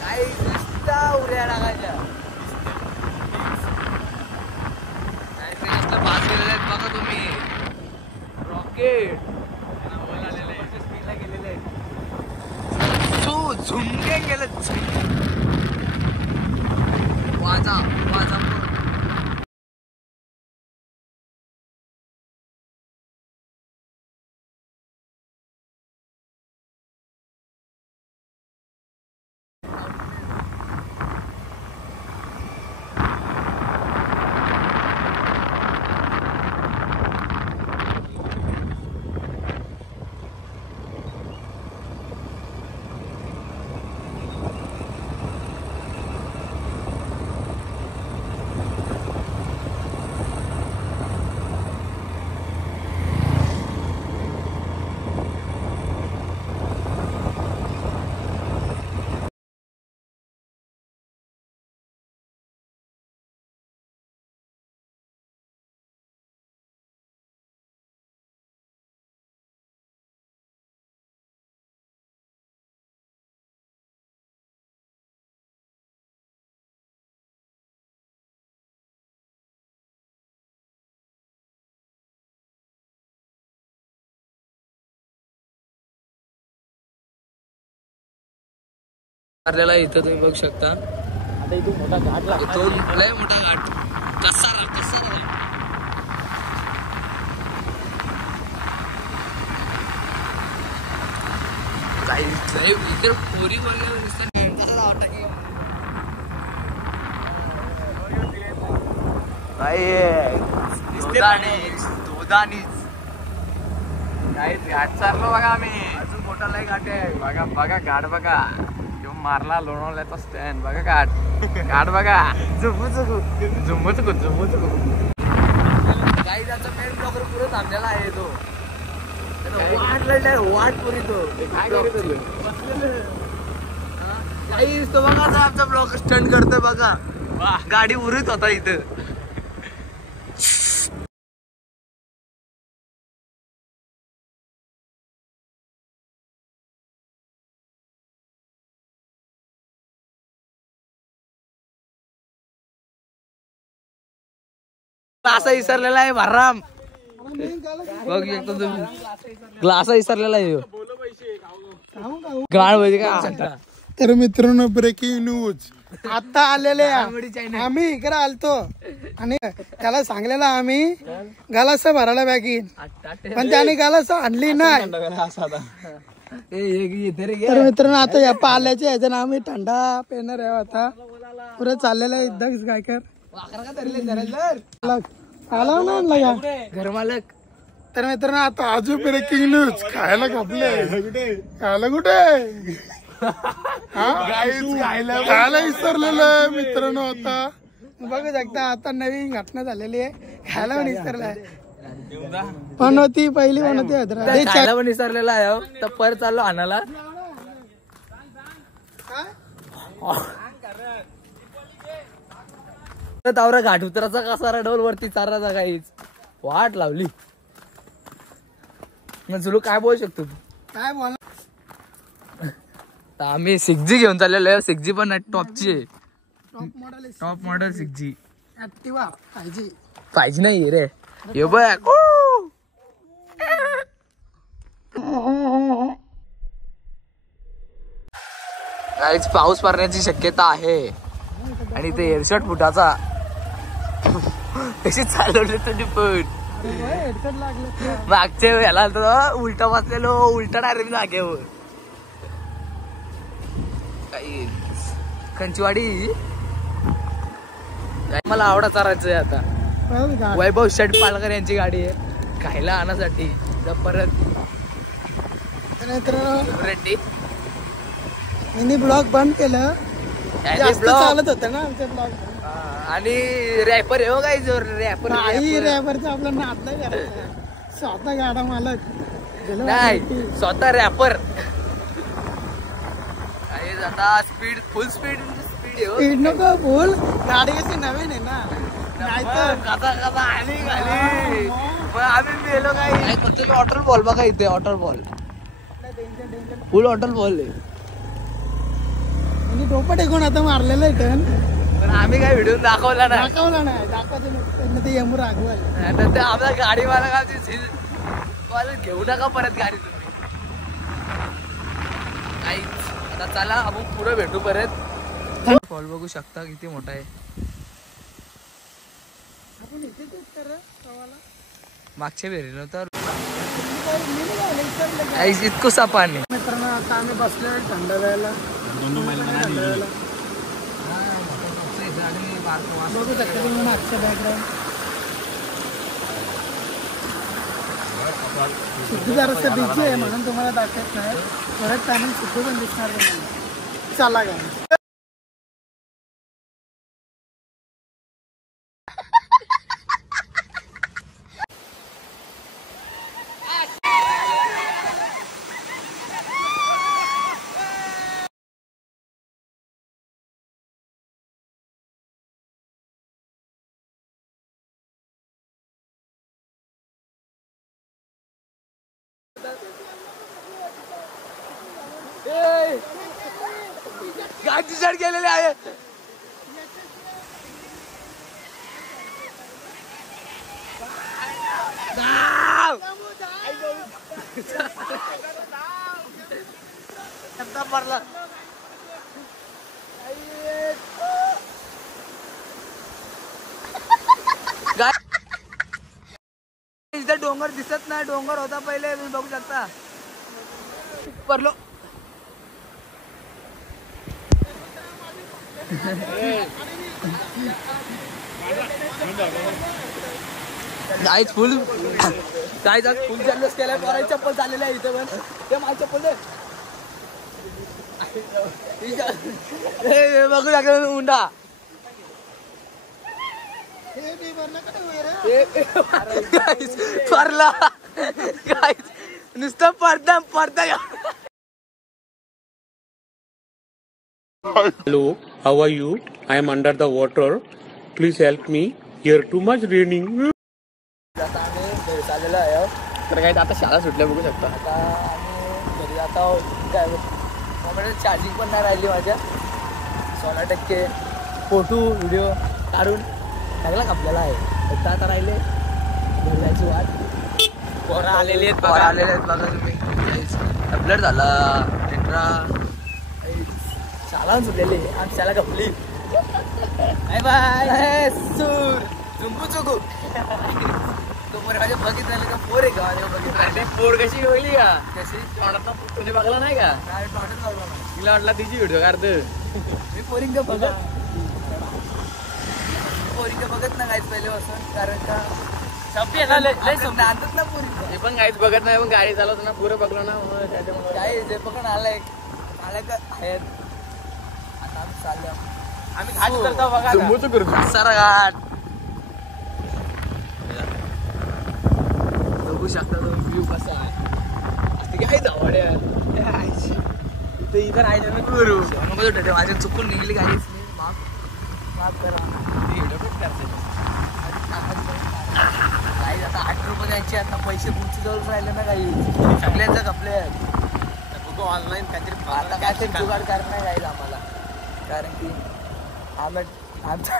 काही नुसता उड्या टाकायच्या. पास गेलेले आहेत बघा तुम्ही. रॉकेट स्पीडला गेलेले आहेत. झुमके गेले. वाजा वाजा. मारलेला इथं तुम्ही बघू शकता. आता इथून मोठा घाट लागतो. लय मोठा घाट. कसा इतर पोरी घाट चाललो बघा आम्ही. अजून मोठा लय घाट आहे. बघा बघा घाट बघा. मारला लोणावल्याचा स्टँड बघा. घाट बघा. झुमू चुकू. काही त्याचा मेन ब्लॉगर पुढे थांबलेला आहे तो. वाट लढणार वाट पुरी तो. काही तो बघा आमचा ब्लॉगर स्टंट करतोय बघा. गाडी उरीत होता इथं. ग्लासा विसरलेला आहे भराम. बघू शकतो तुम्ही. ग्लासा विसरलेला आहे. गाळ म्हणजे काय. तर मित्रांनो ब्रेकिंग न्यूज आता आलेले. आम्ही इकडे आलतो आणि त्याला सांगलेला आम्ही गालास भरायला बॅगीन, पण त्याने गालास आणली नाही. तर मित्रांनो आता या पाल्याचे ह्याच्या आम्ही थंडा पेणार आहे. आता पुढे चाललेला एकदाच काय कर घर मालक. तर मित्रांनो आता अजून ब्रेकिंग न्यूज. खायला कापले. खायला कुठे खायला विसरलेलं आहे मित्रांनो. आता बघू शकता आता नवीन घटना झालेली आहे. खायला पण विसरलाय. पण होती पहिली पण होती खायला पण विसरलेला आहे. तर परत चाललो आणायला. तावरा घाट उतराचा कसा रडवल वरती चाराचा काहीच वाट लावली. जुलू काय बोलू शकतो काय बोल. आम्ही 6G घेऊन चाललेलो आहे. 6G पण टॉपची आहे. Top model 6G. ऍक्टिवा पाहिजे नाही रे. हे बघ काहीच पाऊस पडण्याची शक्यता आहे. आणि ते एअरशॉट फुटाचा कशी चालवले तुम्ही पण. मागच्या वेळेला उलटा बसलेलो. उलटा डायरेक्ट जागेवर. काही कंचवाडी मला आवडा चारायचंय आता. वैभव षटपालकर यांची गाडी आहे खायला आणण्यासाठी. परत रेड्डी मी ब्लॉग बंद केलं. चालत होतं ना आमचे ब्लॉग. आणि रॅपर हो काही जोर रॅपर रॅपरचा आपला नाद नाही करायचा. स्वतः गाडा मालक नाही. स्वतः रॅपर. आता स्पीड फुल स्पीड नको बोल. गाडी कशी नवीन आहे ना. नाहीतर कसा आली खाली. आम्ही गेलो काही. वॉटर बॉल बघा इथे. वॉटर बॉल फुल वॉटर बॉल आहे. टोपा टेकून आता मारलेलं आहे टन. पण आम्ही काय व्हिडिओ दाखवला नाही. दाखवलं नाही, दाखवतो नाही ते यमू रागवाल. तर ते आपला गाडीवाला का घेऊ नका परत गाडी तुम्ही. काही आता चला आपण पुढे भेटू परत. फॉल बघू शकता किती मोठा आहे. आपण इथे तेच करा गावाला. मागच्या वेळेला तर इतकंसा पाणी. मित्रांनो आता आम्ही बसलोय थंड वेळेला. बघू शकता तुम्ही मागच्या बॅकग्राऊंड. सिद्धू जरासं बिझी आहे म्हणून तुम्हाला दाखवत नाही. परत टायमिंग सिद्धू पण दिसणार तुम्हाला. चला गा. गाडी चढ गेलेले आहे. पडला इथे डोंगर दिसत नाही. डोंगर होता पहिले तुम्ही बघू शकता. पडलो. गाईच फुल गाईच आज फुल जल्लोष केलाय. पोराची चप्पल चाललेलं आहे इथं. पण ते माझी चप्पल दे. बघू शकता उंडा. पडला गाईच नुसतं पडदा पडदा. Hello, how are you? I am under the water. Please help me. Here too much raining. आता आम्ही घरी चाललेलो आहे. तर काय आता शाळा सुटल्या बघू शकता. आता आम्ही घरी जात आहोत. काय मोबाईल चार्जिंग पण नाही राहिली माझ्या. 16% फोटो व्हिडिओ काढून टाकला का आपल्याला आहे. फक्त आता राहिले घरी जायची वाट. पोरं आलेली आहेत पोरं आलेले आहेत बघा तुम्ही. अपलोड झाला टेट्रा. शाळा सुटलेली आम्ही शाळा कपली. बाय बाय सूर झुंबू चुकू. तो पोर माझ्या बघितलं का पोर आहे का माझ्या बघितलं. पोर कशी होईल का कशी तुम्ही बघला नाही का. काय टॉटच लावला नाही. तिला वाटला तिची व्हिडिओ काढत. मी पोरिंग बघत बघत ना काहीच पहिले बसून. कारण का नांदत ना पोरिंग. हे पण काहीच बघत नाही. पण गाडी चालवतो ना पुरं बघलो ना त्याच्यामुळे काय जे पकडून आलाय आल्या का आहेत. आता आम्ही चाललो. आम्ही घाट करतो बघा. सारा घाट बघू शकता तुम्ही. व्ह्यू कसा आहे. काय धावड्या इथं राहायचं मी करू. माझ्या चुकून निघली काहीच नाही. माफ करा. काही आता 8 रुपये द्यायचे. आता पैसे पुढचे जवळ राहिले ना काही सगळ्यांचा कपले ऑनलाईन काहीतरी. आता काय ते जुगाड करणार काही आम्हाला. कारण की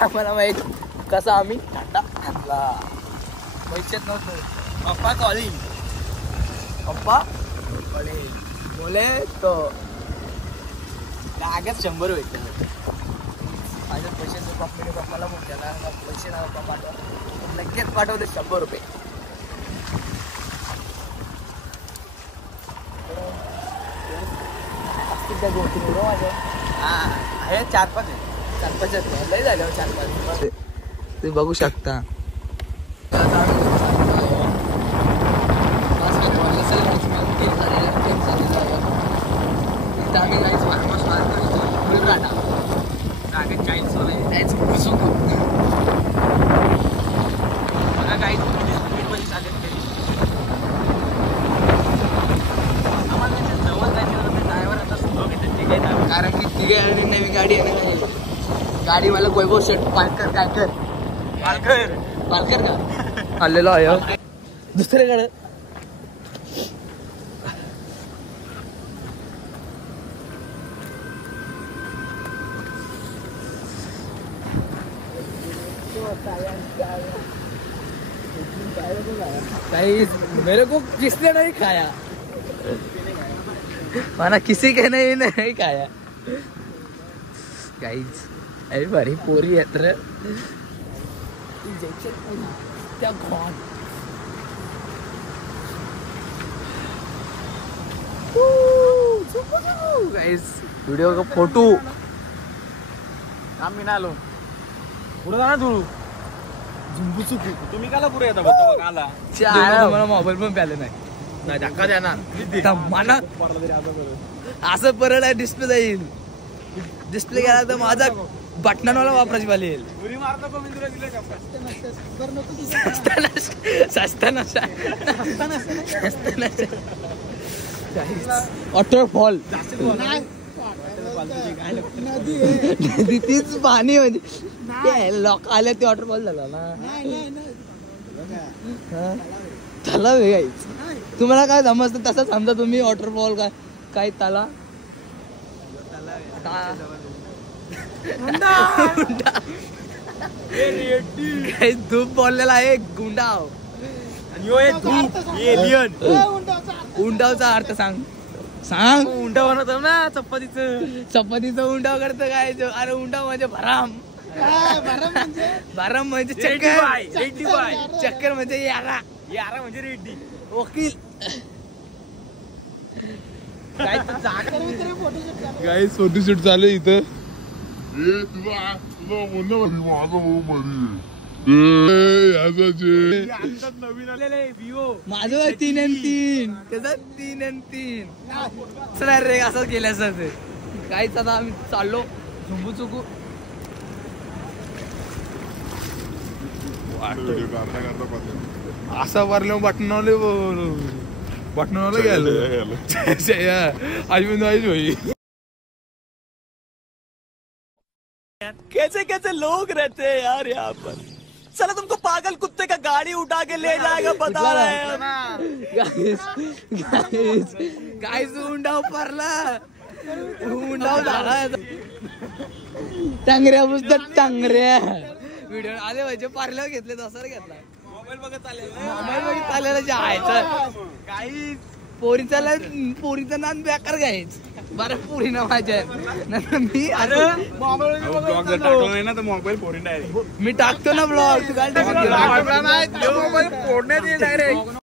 आम्हाला माहित कसा आम्ही टाटा घातला. पैसेच नव्हतं. पप्पा कॉलिंग. पप्पा कॉलिंग बोले तो लागत 100 भेटले. माझ्या पैशाचे पप्पाला फोन केला. पैसे ना पप्पा पाठवा. लगेच पाठवले 100 रुपये. माझ्या हा आहे 4-5 आहे. 4-5 लय झाले 4-5. तुम्ही बघू शकता. कारण की तिघे नवी गाडी आहे ना. गाडीवाला वैभव शेट पालकर काय कर पालकर का आलेलो आहे दुसऱ्याकडे. गाइस मेरे को किसने नहीं खाया, माना किसी के नहीं खाया गाइस. अरे भारी पोरी आहेत रे त्या घॉन. गाइस व्हिडिओ का फोटो आम्ही ना आलो पुढे जा ना तू. झुंबू चुकू. तुम्ही काला पुढे येता बघ आला. मला मोबाईल पण प्याले नाही धक्का देणार माना असं परत आहे. डिस्प्ले जाईल, डिस्प्ले गेला तर माझा बटनावाला वापरायची वाली येईल. उडी मारतो पण मी तुला दिले का वॉटरफॉल तीच पाणी म्हणजे लोक आले ते वॉटरफॉल झाला ना. तलाव आहे गाईच. तुम्हाला काय समजतं तसं समजा तुम्ही. वॉटरफॉल काय तला काही धूप बोललेला आहे गुंडाव. उंडावचा अर्थ सांग सांग. उंडा बनवतो ना चपातीचं उंडाव करतं काय. अरे उंडाव म्हणजे भराम. भराम म्हणजे चक्कर म्हणजे यारा म्हणजे रेड्डी. वकील. गाईस फोटोशूट चालू आहे इथं. माझं 3-3 त्याचा 3-3 रे असं केलं असं ते काहीच. आता आम्ही चाललो झुंबू चुकू. असा वारल्यावर बटनावाला गेलं आजपर्यंत आईच होई. कैसे कैसे लोग रहते हैं यार यहाँ पर. चलो तुमको पागल कुत्ते का गाड़ी उठा के ले जाएगा बता रहे हैं. गाइस उंडाव पडला. उंडाव झाला. टांगऱ्या बुजतात टांगऱ्या. व्हिडिओ आले पाहिजे पार्ल्यावर घेतले तसं घेतला. मोबाईल बघत आलेला जायचं काही. पोरीचा नान बेकार घ्यायच. बरं पोरी ना माझ्या मी मोबाईल फोडून डायरेक्ट मी टाकतो ना ब्लॉग. तू काय मोबाईल फोडण्यात येईल डायरेक्ट.